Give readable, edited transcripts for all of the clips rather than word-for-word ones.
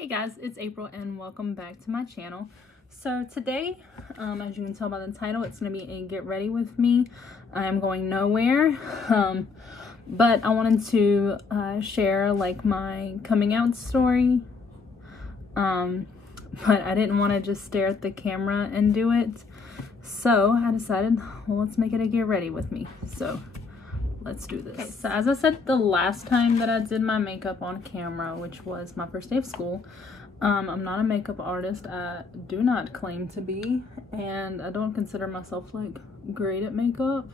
Hey guys, it's April and welcome back to my channel. So today, as you can tell by the title, it's going to be a get ready with me. I am going nowhere, but I wanted to share like my coming out story, but I didn't want to just stare at the camera and do it. So I decided, well, let's make it a get ready with me. So let's do this. Okay, so as I said the last time that I did my makeup on camera, which was my first day of school, I'm not a makeup artist. I do not claim to be, and I don't consider myself like great at makeup,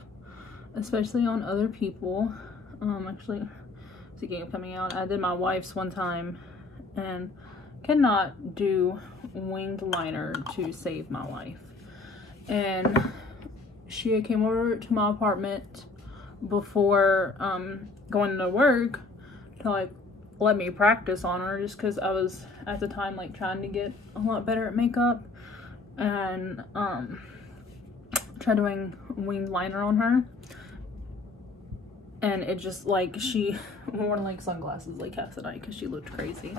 especially on other people. Actually, speaking of coming out, I did my wife's one time and cannot do winged liner to save my life. And she came over to my apartment before going to work to like let me practice on her, just because I was at the time like trying to get a lot better at makeup, and tried doing winged liner on her, and it just like she wore like sunglasses like half the night because she looked crazy,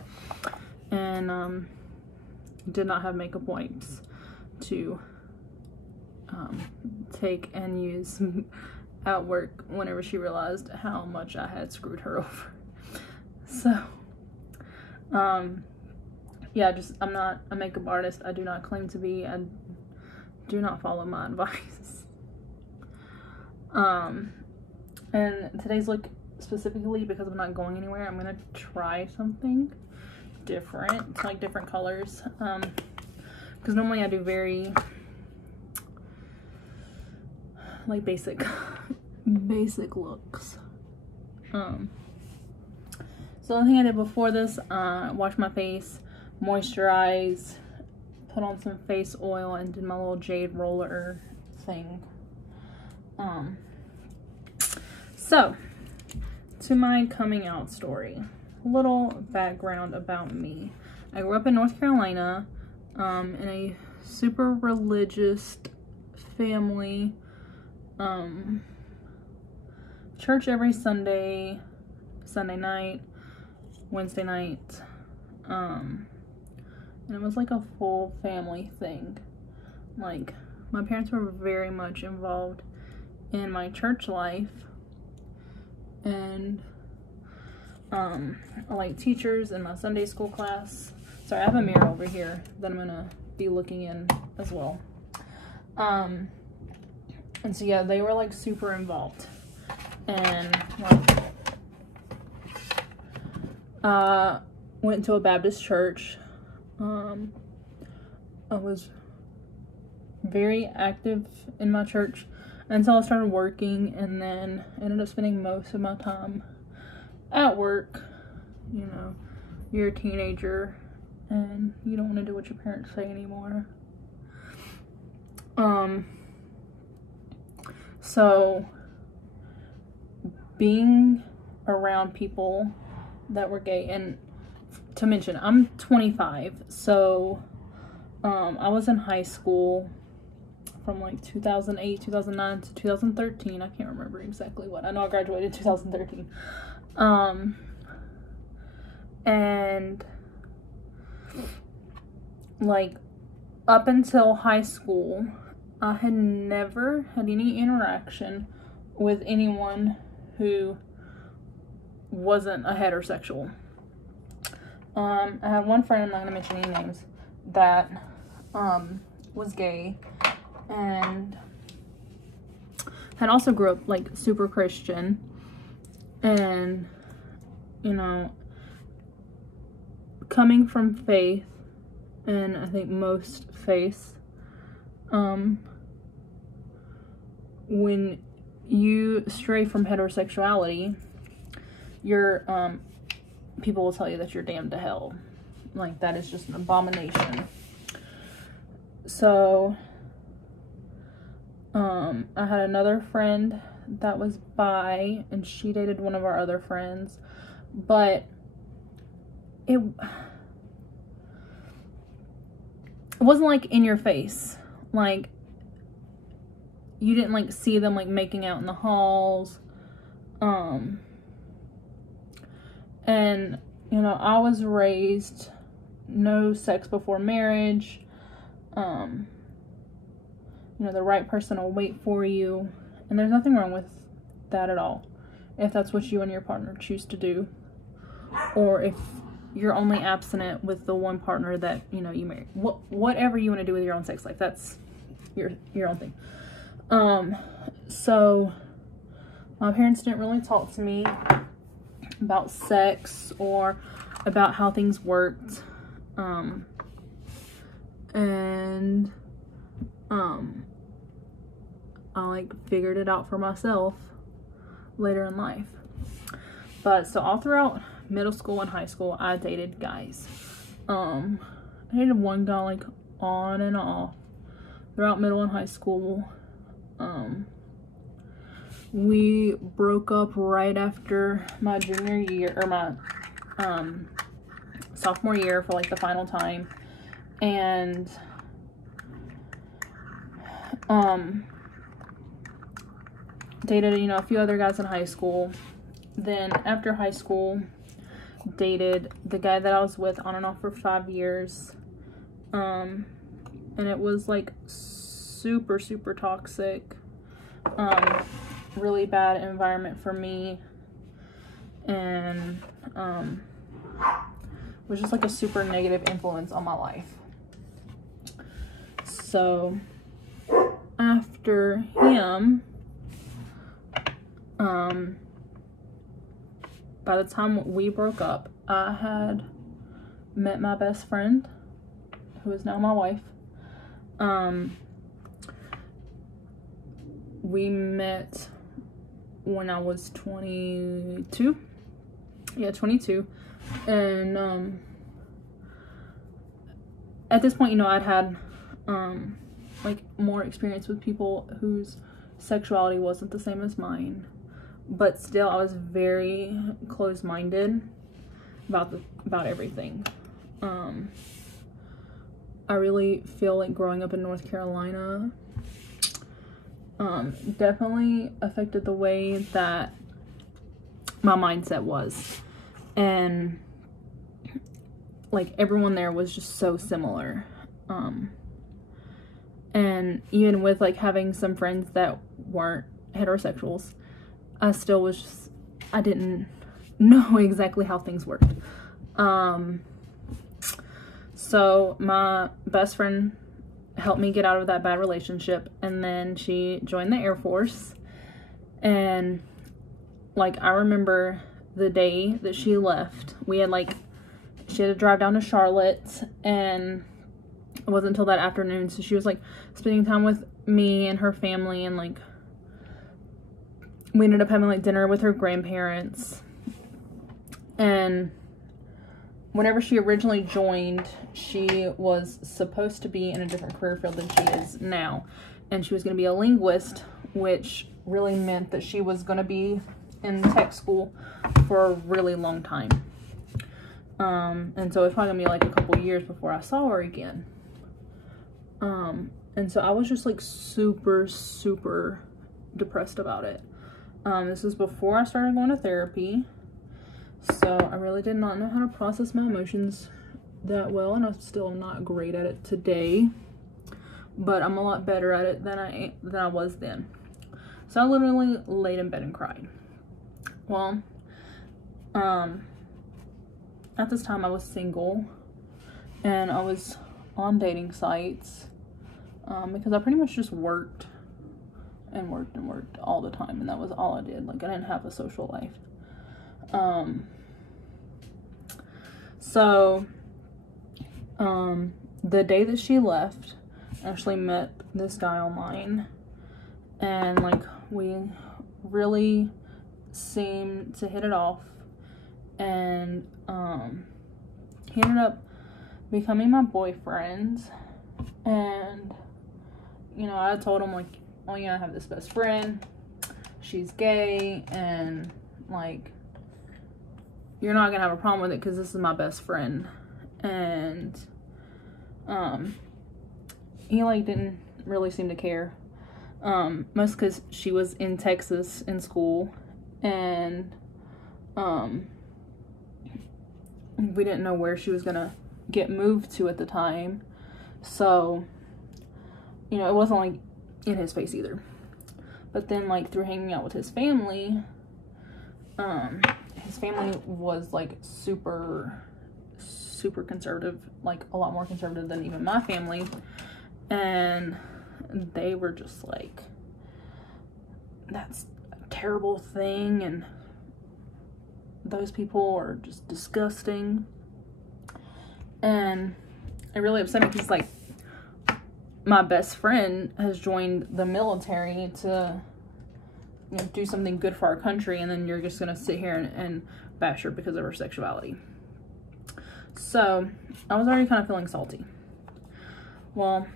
and did not have makeup wipes to take and use at work whenever she realized how much I had screwed her over. So yeah, I'm not a makeup artist. I do not claim to be. I do not follow my advice. And today's look, specifically because I'm not going anywhere, I'm gonna try something different, like different colors, because normally I do very like basic looks. So the only thing I did before this, wash my face, moisturize, put on some face oil, and did my little jade roller thing. So to my coming out story, a little background about me. I grew up in North Carolina, in a super religious family. Church every Sunday, Sunday night, Wednesday night, and it was like a full family thing. Like, my parents were very much involved in my church life, and like teachers in my Sunday school class. Sorry, I have a mirror over here that I'm gonna be looking in as well. And so yeah, they were like super involved, and like went to a Baptist church. I was very active in my church until I started working, and then ended up spending most of my time at work. You know, you're a teenager and you don't want to do what your parents say anymore. So being around people that were gay, and to mention, I'm 25, so I was in high school from like 2008, 2009 to 2013. I can't remember exactly what. I know I graduated in 2013. And like up until high school, I had never had any interaction with anyone who wasn't a heterosexual. I had one friend, I'm not gonna mention any names, that was gay, and had also grew up like super Christian, and you know, coming from faith, and I think most faiths, when you stray from heterosexuality, you're people will tell you that you're damned to hell. Like, that is just an abomination. So I had another friend that was bi, and she dated one of our other friends, but it wasn't like in your face. Like, you didn't like see them like making out in the halls. And you know, I was raised no sex before marriage. You know, the right person will wait for you, and there's nothing wrong with that at all, if that's what you and your partner choose to do, or if you're only abstinent with the one partner that, you know, you marry. Whatever you want to do with your own sex life, that's your own thing. So my parents didn't really talk to me about sex or about how things worked. I like figured it out for myself later in life. But so all throughout middle school and high school, I dated guys. I dated one guy like on and off throughout middle and high school. We broke up right after my junior year, or my sophomore year, for like the final time. And dated, you know, a few other guys in high school. Then after high school, dated the guy that I was with on and off for 5 years. And it was like super toxic. Really bad environment for me, and was just like a super negative influence on my life. So after him, by the time we broke up, I had met my best friend, who is now my wife. We met when I was 22. Yeah, 22. And at this point, you know, I'd had like more experience with people whose sexuality wasn't the same as mine, but still I was very close-minded about everything. I really feel like growing up in North Carolina definitely affected the way that my mindset was, and like everyone there was just so similar. And even with like having some friends that weren't heterosexuals, I still was just, I didn't know exactly how things worked. So my best friend helped me get out of that bad relationship, and then she joined the Air Force. And like, I remember the day that she left, she had to drive down to Charlotte, and it wasn't until that afternoon, so she was like spending time with me and her family, and like we ended up having like dinner with her grandparents. And whenever she originally joined, she was supposed to be in a different career field than she is now, and she was going to be a linguist, which really meant that she was going to be in tech school for a really long time. And so it's probably gonna be like a couple years before I saw her again. And so I was just like super depressed about it. This was before I started going to therapy, so I really did not know how to process my emotions that well, and I'm still not great at it today, but I'm a lot better at it than I was then. So I literally laid in bed and cried. Well, at this time I was single, and I was on dating sites, because I pretty much just worked all the time, and that was all I did. Like, I didn't have a social life. The day that she left, I actually met this guy online, and like we really seemed to hit it off, and he ended up becoming my boyfriend. And you know, I told him like, oh yeah, I have this best friend, she's gay, and like, you're not gonna have a problem with it because this is my best friend. And he like didn't really seem to care, most because she was in Texas in school, and we didn't know where she was gonna get moved to at the time. So, you know, it wasn't like in his face either. But then, like, through hanging out with his family was like super conservative, like a lot more conservative than even my family. And they were just like, that's a terrible thing, and those people are just disgusting. And it really upset me because, like, my best friend has joined the military to, you know, do something good for our country, and then you're just gonna sit here and bash her because of her sexuality. So I was already kind of feeling salty. Well,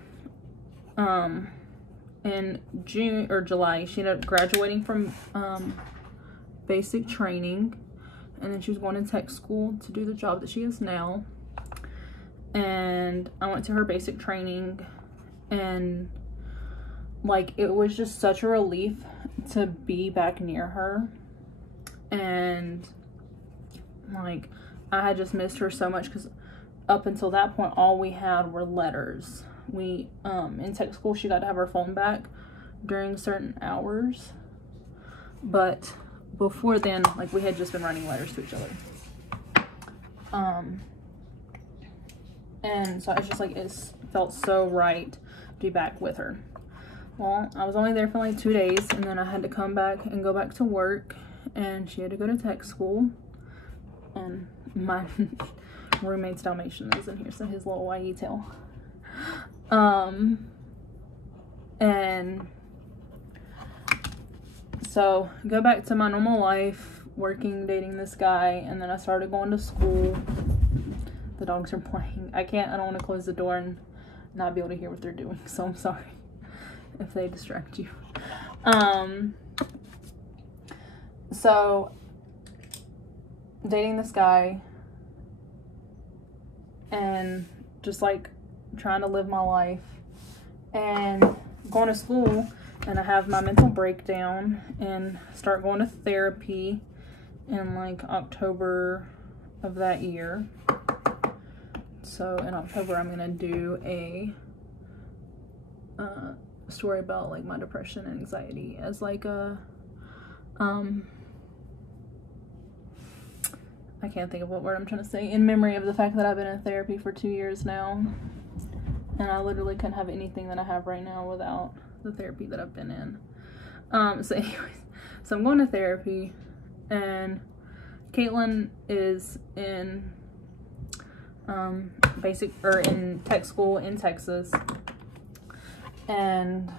in June or July, she ended up graduating from basic training, and then she was going to tech school to do the job that she is now. And I went to her basic training, and like, it was just such a relief to be back near her. And like, I had just missed her so much, because up until that point, all we had were letters. We, in tech school, she got to have her phone back during certain hours. But before then, like, we had just been writing letters to each other. And so it's just like, it felt so right to be back with her. Well, I was only there for like 2 days, and then I had to come back and go back to work, and she had to go to tech school. And my roommate's Dalmatian is in here, so his little waggy tail. And so go back to my normal life, working, dating this guy, and then I started going to school. The dogs are playing. I don't want to close the door and not be able to hear what they're doing, so I'm sorry if they distract you. So dating this guy and just like trying to live my life and going to school, and I have my mental breakdown and start going to therapy in like October of that year. So in October, I'm gonna do a story about like my depression and anxiety as like a I can't think of what word I'm trying to say, in memory of the fact that I've been in therapy for 2 years now, and I literally couldn't have anything that I have right now without the therapy that I've been in. So anyways, so I'm going to therapy, and Caitlin is in in tech school in Texas, and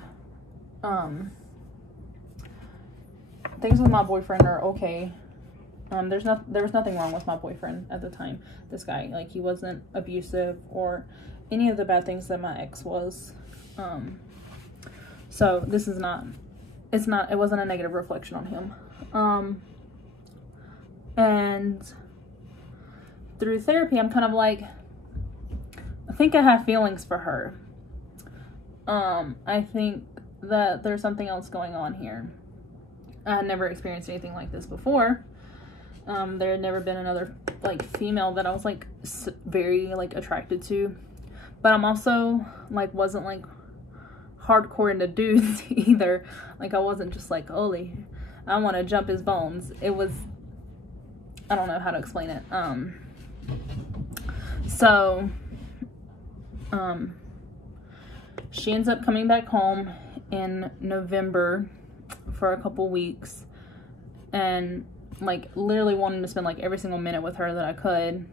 things with my boyfriend are okay. There was nothing wrong with my boyfriend at the time. This guy, like, he wasn't abusive or any of the bad things that my ex was. So this is it wasn't a negative reflection on him. And through therapy, I'm kind of like, I think I have feelings for her. I think that there's something else going on here. I had never experienced anything like this before. There had never been another like female that I was like very like attracted to, but I'm also like wasn't like hardcore into dudes either. Like, I wasn't just like, holy, I want to jump his bones. It was, I don't know how to explain it. So she ends up coming back home in November for a couple weeks, and like literally wanting to spend like every single minute with her that I could,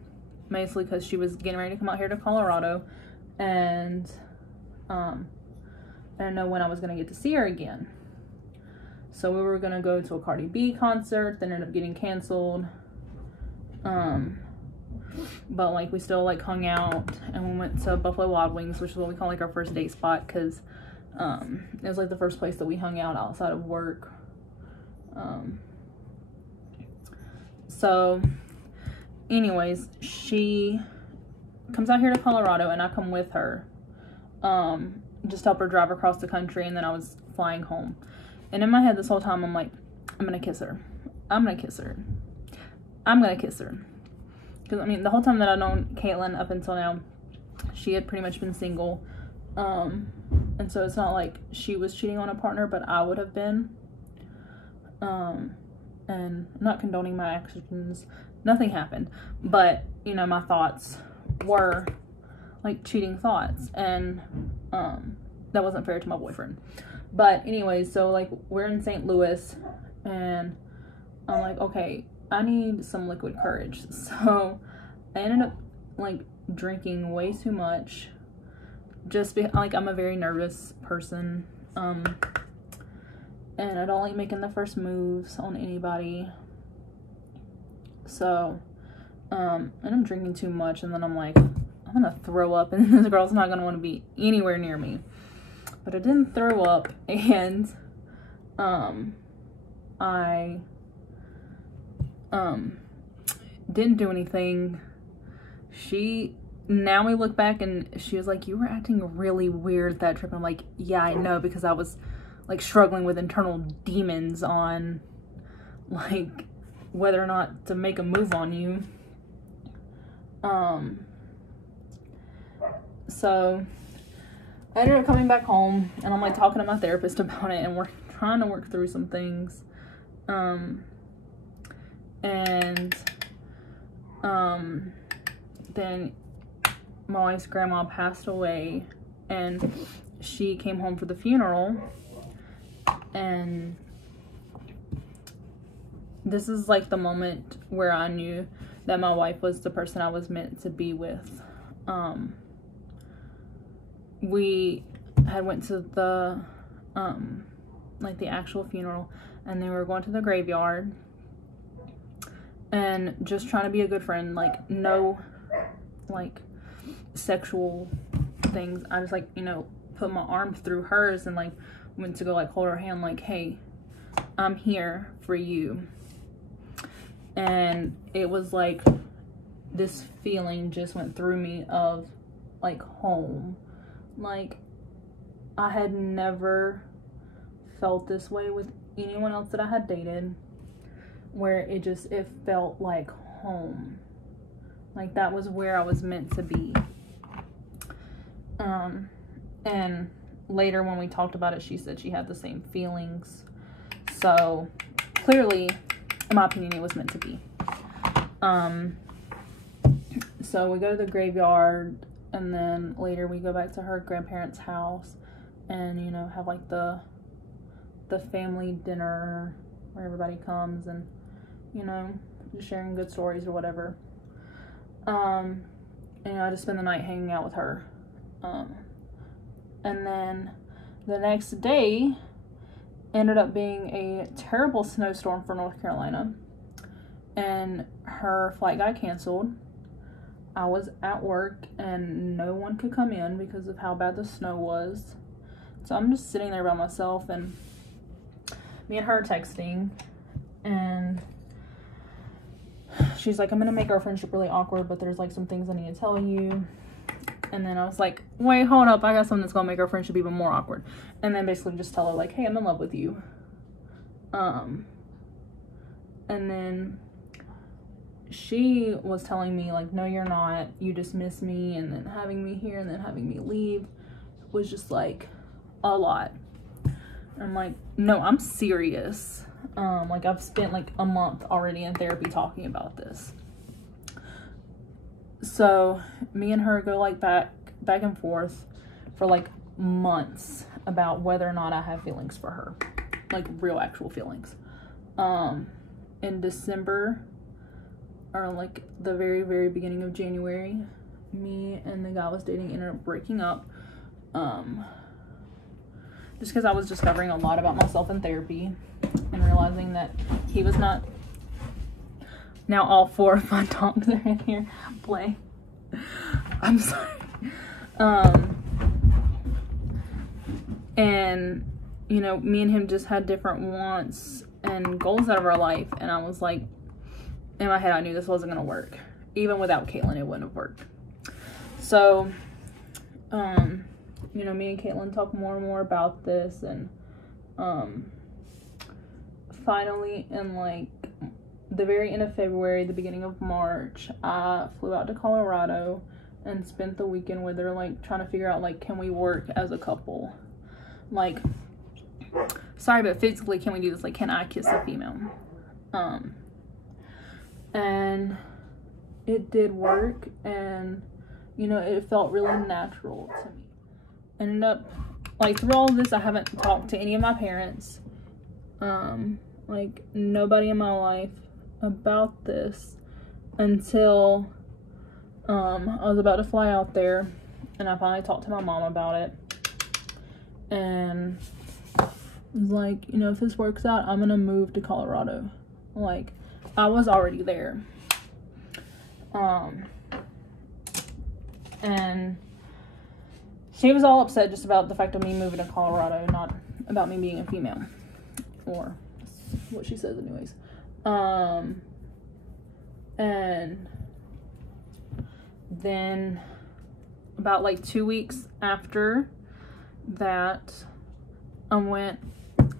mostly because she was getting ready to come out here to Colorado, and I didn't know when I was going to get to see her again. So we were going to go to a Cardi B concert that ended up getting canceled, but like we still like hung out, and we went to Buffalo Wild Wings, which is what we call like our first date spot, because it was like the first place that we hung out outside of work. So anyways, she comes out here to Colorado, and I come with her, just help her drive across the country, and then I was flying home. And in my head this whole time, I'm like, I'm gonna kiss her. I'm gonna kiss her. I'm gonna kiss her. because I mean, the whole time that I've known Caitlin up until now, she had pretty much been single. And so it's not like she was cheating on a partner, but I would have been. And I'm not condoning my actions. Nothing happened. But, you know, my thoughts were like cheating thoughts. And that wasn't fair to my boyfriend. But anyway, so like we're in St. Louis and I'm like, okay, I need some liquid courage. So I ended up like drinking way too much. Just like I'm a very nervous person, and I don't like making the first moves on anybody. So and I'm drinking too much, and then I'm like, I'm gonna throw up, and this girl's not gonna want to be anywhere near me. But I didn't throw up, and I didn't do anything. Now we look back and she was like, you were acting really weird that trip. I'm like, yeah, I know, because I was like struggling with internal demons on like whether or not to make a move on you. So I ended up coming back home and I'm like talking to my therapist about it and we're trying to work through some things. Then my wife's grandma passed away and she came home for the funeral, and this is like the moment where I knew that my wife was the person I was meant to be with. We had went to the like the actual funeral, and then we were going to the graveyard and just trying to be a good friend, like no like sexual things. I just like, you know, put my arm through hers and like went to go like hold her hand like, hey, I'm here for you. And it was like this feeling just went through me of like home. Like I had never felt this way with anyone else that I had dated, where it felt like home. Like that was where I was meant to be. And later when we talked about it, she said she had the same feelings. So clearly, in my opinion, it was meant to be. So we go to the graveyard, and then later we go back to her grandparents' house and, you know, have like the family dinner where everybody comes and, you know, just sharing good stories or whatever. And, you know, I just spend the night hanging out with her. And then the next day ended up being a terrible snowstorm for North Carolina, and her flight got canceled. I was at work and no one could come in because of how bad the snow was. So I'm just sitting there by myself, and me and her are texting, and she's like, I'm gonna make our friendship really awkward, but there's like some things I need to tell you. And then I was like, wait, hold up, I got something that's gonna make our friendship even more awkward. And then basically just tell her like, hey, I'm in love with you. And then she was telling me like, no, you're not, you just miss me. And then having me here and then having me leave was just like a lot. And I'm like, no, I'm serious. Like I've spent like a month already in therapy talking about this. So me and her go like back and forth for like months about whether or not I have feelings for her, like real actual feelings. In December, or like the very, very beginning of January, me and the guy I was dating ended up breaking up. Just because I was discovering a lot about myself in therapy and realizing that he was not. Now all 4 of my dogs are in here playing. I'm sorry. And, you know, me and him just had different wants and goals out of our life. And I was like, in my head, I knew this wasn't going to work. Even without Caitlin, it wouldn't have worked. So, you know, me and Caitlin talk more and more about this. And finally, in like the very end of February, the beginning of March, I flew out to Colorado and spent the weekend with her, like, trying to figure out, like, can we work as a couple? Like, sorry, but physically, can we do this? Like, can I kiss a female? And it did work, and, you know, it felt really natural to me. Ended up, like, through all of this, I haven't talked to any of my parents, like, nobody in my life about this until, I was about to fly out there, and I finally talked to my mom about it, and was like, you know, if this works out, I'm gonna move to Colorado. Like, I was already there. And she was all upset just about the fact of me moving to Colorado, not about me being a female. Or what she says anyways. And then about like 2 weeks after that, I went,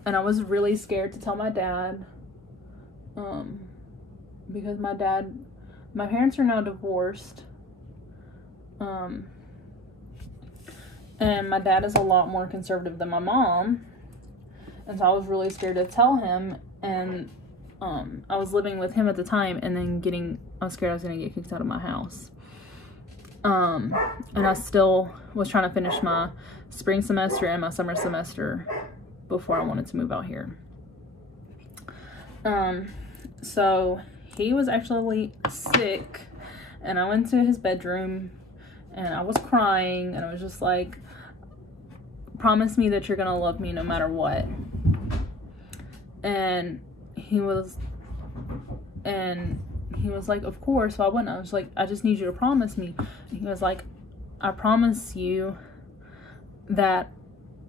and I was really scared to tell my dad, because my parents are now divorced, and my dad is a lot more conservative than my mom, and so I was really scared to tell him, and I was living with him at the time, and then I was scared I was gonna get kicked out of my house. And I still was trying to finish my spring semester and my summer semester before I wanted to move out here. So he was actually sick, and I went to his bedroom, and I was crying, and I was just like, promise me that you're gonna love me no matter what. And he was like, of course. So I went, I was like, I just need you to promise me. And he was like, I promise you that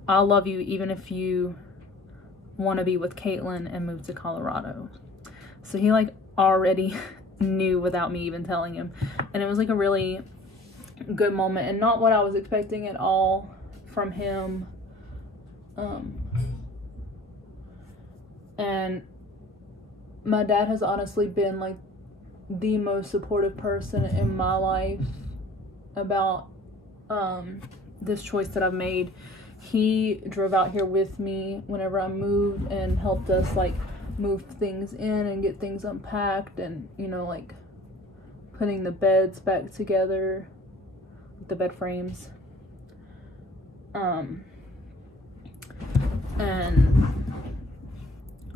I'll love you even if you want to be with Caitlin and move to Colorado. So he like already knew without me even telling him, and it was like a really good moment, and not what I was expecting at all from him. And my dad has honestly been like the most supportive person in my life about this choice that I've made. He drove out here with me whenever I moved and helped us like move things in and get things unpacked, and, you know, like putting the beds back together, the bed frames, and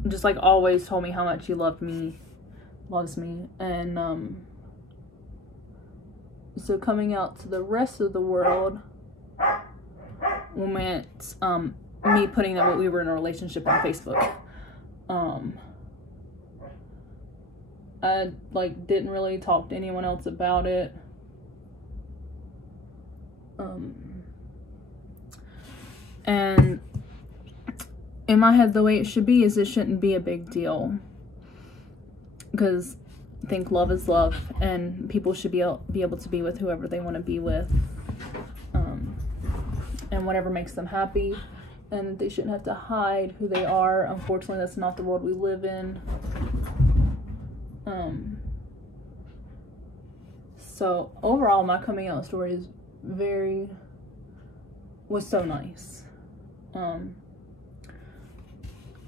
just like always told me how much he loves me, and so coming out to the rest of the world meant me putting that we were in a relationship on Facebook. I like didn't really talk to anyone else about it. And in my head, the way it should be is it shouldn't be a big deal, because I think love is love, and people should be able to be with whoever they want to be with, and whatever makes them happy, and they shouldn't have to hide who they are. Unfortunately, that's not the world we live in. So overall, my coming out story was so nice.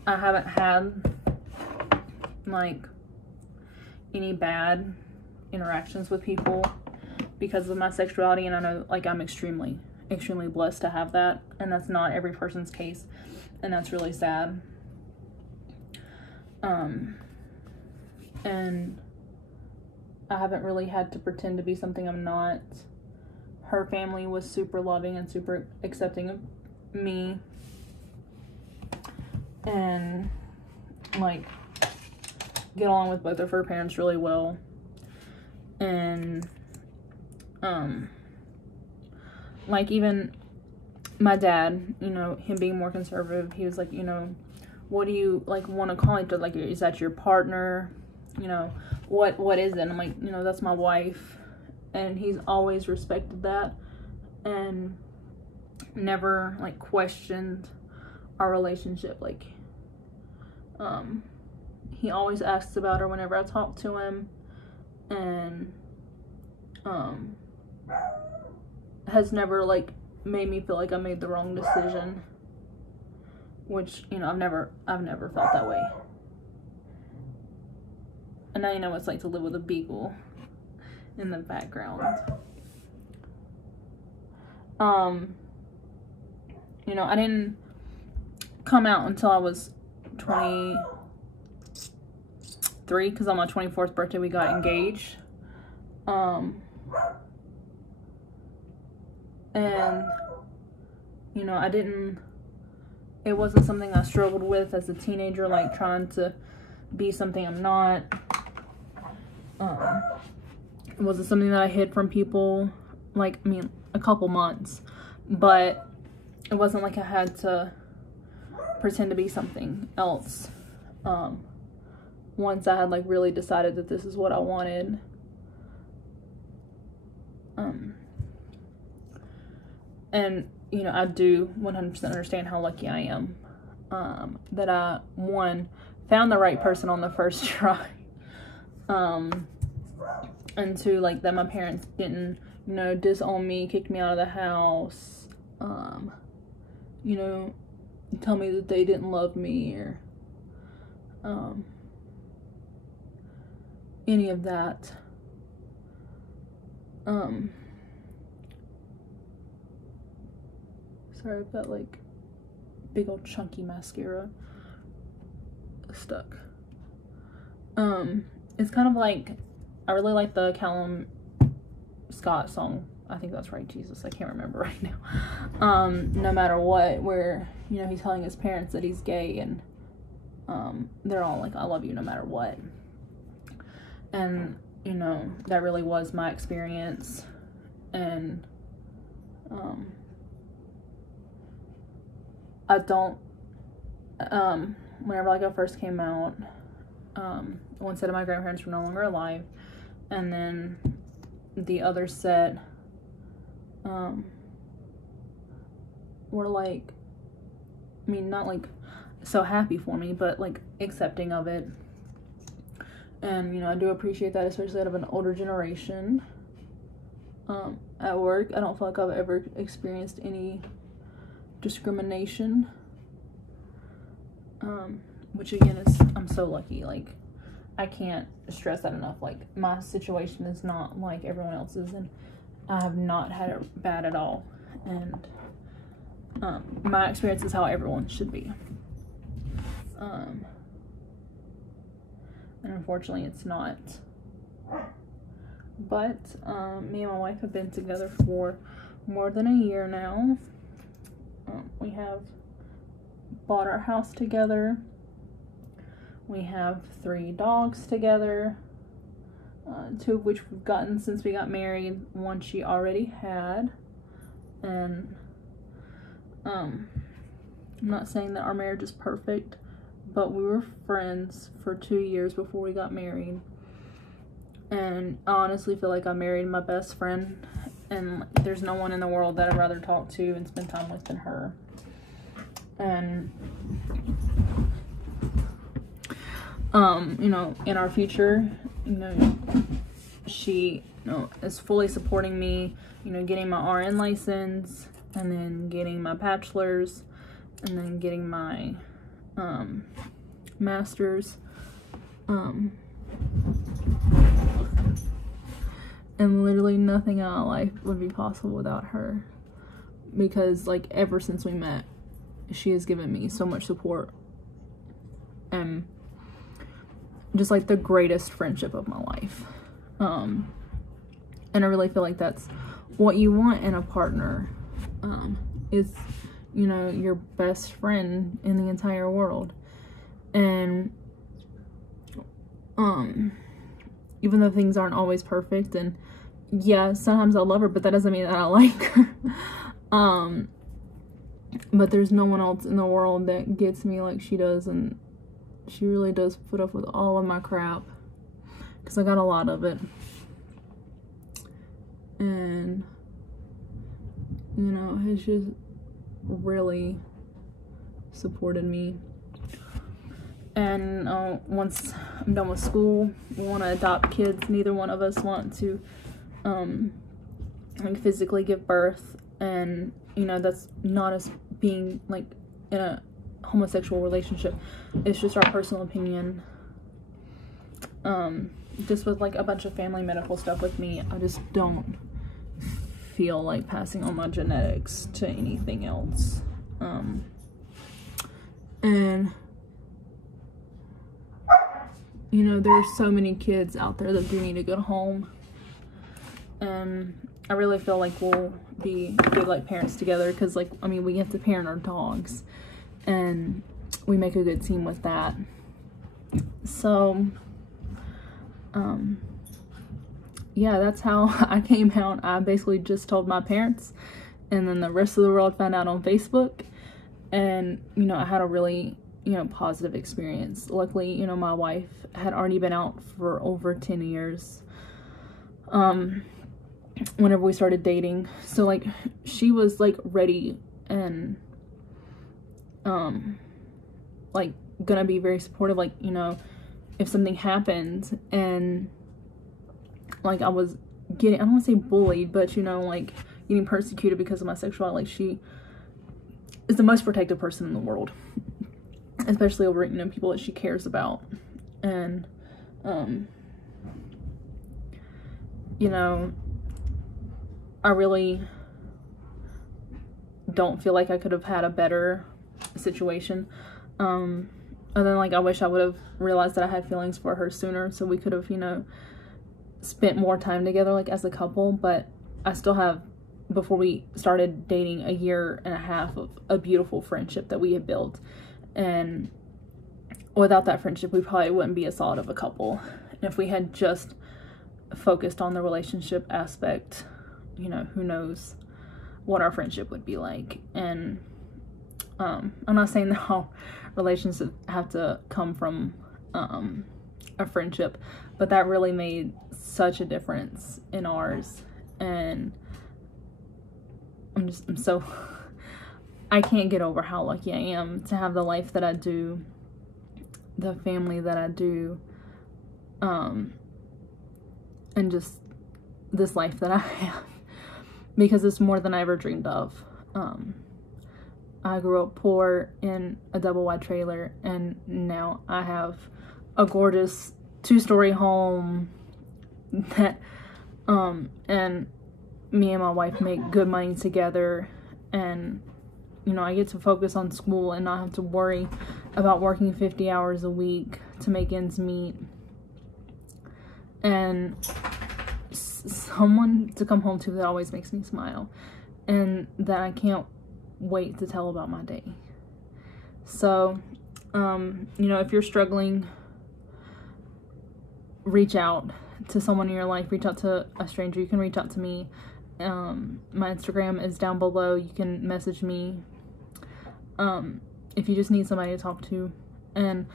I haven't had like any bad interactions with people because of my sexuality, and I know like I'm extremely blessed to have that, and that's not every person's case, and that's really sad. And I haven't really had to pretend to be something I'm not. Her family was super loving and super accepting of me, and like get along with both of her parents really well. And like even my dad, you know, him being more conservative, he was like, you know, what do you like want to call it? Like, is that your partner? You know, what is it? And I'm like, you know, that's my wife. And he's always respected that and never like questioned our relationship. Like he always asks about her whenever I talk to him, and has never like made me feel like I made the wrong decision, which, you know, I've never felt that way. And now you know what it's like to live with a beagle in the background. You know, I didn't come out until I was 23, because on my 24th birthday we got engaged. And, you know, it wasn't something I struggled with as a teenager, like trying to be something I'm not. It wasn't something that I hid from people, like, I mean, a couple months, but it wasn't like I had to pretend to be something else. Once I had like really decided that this is what I wanted. And, you know, I do 100% understand how lucky I am, that I, one, found the right person on the first try, and two, like, that my parents didn't, you know, disown me, kick me out of the house, you know, tell me that they didn't love me, or any of that. Sorry, I've got like big old chunky mascara stuck. It's kind of like, I really like the Callum Scott song. I think that's right, Jesus, I can't remember right now. No Matter What, where, you know, he's telling his parents that he's gay, and they're all like, I love you no matter what. And, you know, that really was my experience. And I don't, whenever like I first came out, one set of my grandparents were no longer alive, and then the other set were like, I mean, not like so happy for me, but like accepting of it. And, you know, I do appreciate that, especially out of an older generation. At work, I don't feel like I've ever experienced any discrimination, which again is, I'm so lucky. Like, I can't stress that enough. Like, my situation is not like everyone else's, and I have not had it bad at all. And my experience is how everyone should be. And unfortunately it's not. But me and my wife have been together for more than a year now. We have bought our house together. We have 3 dogs together, 2 of which we've gotten since we got married. 1 she already had. And I'm not saying that our marriage is perfect, but we were friends for 2 years before we got married. And I honestly feel like I married my best friend, and there's no one in the world that I'd rather talk to and spend time with than her. And you know, in our future, you know, she, you know, is fully supporting me, you know, getting my RN license, and then getting my bachelor's, and then getting my master's. And literally nothing in my life would be possible without her, because like ever since we met, she has given me so much support, and just like the greatest friendship of my life. And I really feel like that's what you want in a partner, is, you know, your best friend in the entire world. And even though things aren't always perfect, and yeah, sometimes I love her, but that doesn't mean that I like her. But there's no one else in the world that gets me like she does, and she really does put up with all of my crap, because I got a lot of it. And, you know, has just really supported me. And once I'm done with school, we want to adopt kids. Neither one of us want to like physically give birth, and you know, that's not us being like in a homosexual relationship. It's just our personal opinion. Just with like a bunch of family medical stuff with me, I just don't feel like passing on my genetics to anything else. And you know, there's so many kids out there that do need a good home, and I really feel like we'll be good like parents together, because like, I mean, we get to parent our dogs and we make a good team with that. So yeah, that's how I came out. I basically just told my parents, and then the rest of the world found out on Facebook. And you know, I had a really, you know, positive experience. Luckily, you know, my wife had already been out for over 10 years whenever we started dating. So like, she was like ready and like gonna be very supportive. Like, you know, if something happened and like I was getting, I don't want to say bullied, but you know, like getting persecuted because of my sexuality, like she is the most protective person in the world, especially over, you know, people that she cares about. And you know, I really don't feel like I could have had a better situation. Other than like, I wish I would have realized that I had feelings for her sooner, so we could have, you know, spent more time together like as a couple. But I still have, before we started dating, a year and a half of a beautiful friendship that we had built. And without that friendship, we probably wouldn't be as solid of a couple. And if we had just focused on the relationship aspect, you know, who knows what our friendship would be like. And I'm not saying that all relationships have to come from a friendship, but that really made such a difference in ours. And I'm so, I can't get over how lucky I am to have the life that I do, the family that I do, and just this life that I have, because it's more than I ever dreamed of. I grew up poor in a double wide trailer, and now I have a gorgeous 2-story home that, and me and my wife make good money together. And you know, I get to focus on school and not have to worry about working 50 hours a week to make ends meet. And someone to come home to that always makes me smile, and that I can't wait to tell about my day. So, you know, if you're struggling, reach out to someone in your life. Reach out to a stranger. You can reach out to me. My Instagram is down below. You can message me if you just need somebody to talk to. And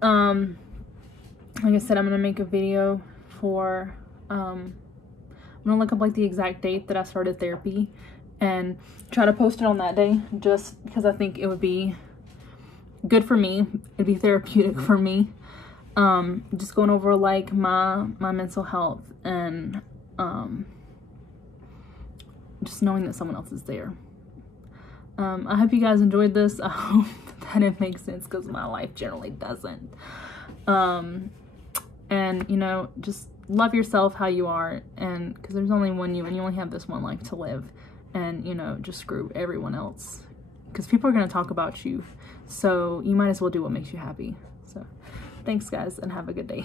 like I said, I'm gonna make a video for I'm gonna look up like the exact date that I started therapy and try to post it on that day, just because I think it would be good for me. It'd be therapeutic for me. Just going over like my mental health, and just knowing that someone else is there. I hope you guys enjoyed this. I hope that it makes sense, because my life generally doesn't. And you know, just love yourself how you are, and because there's only one you, and you only have this one life to live. And you know, just screw everyone else, because people are going to talk about you, so you might as well do what makes you happy. So thanks guys, and have a good day.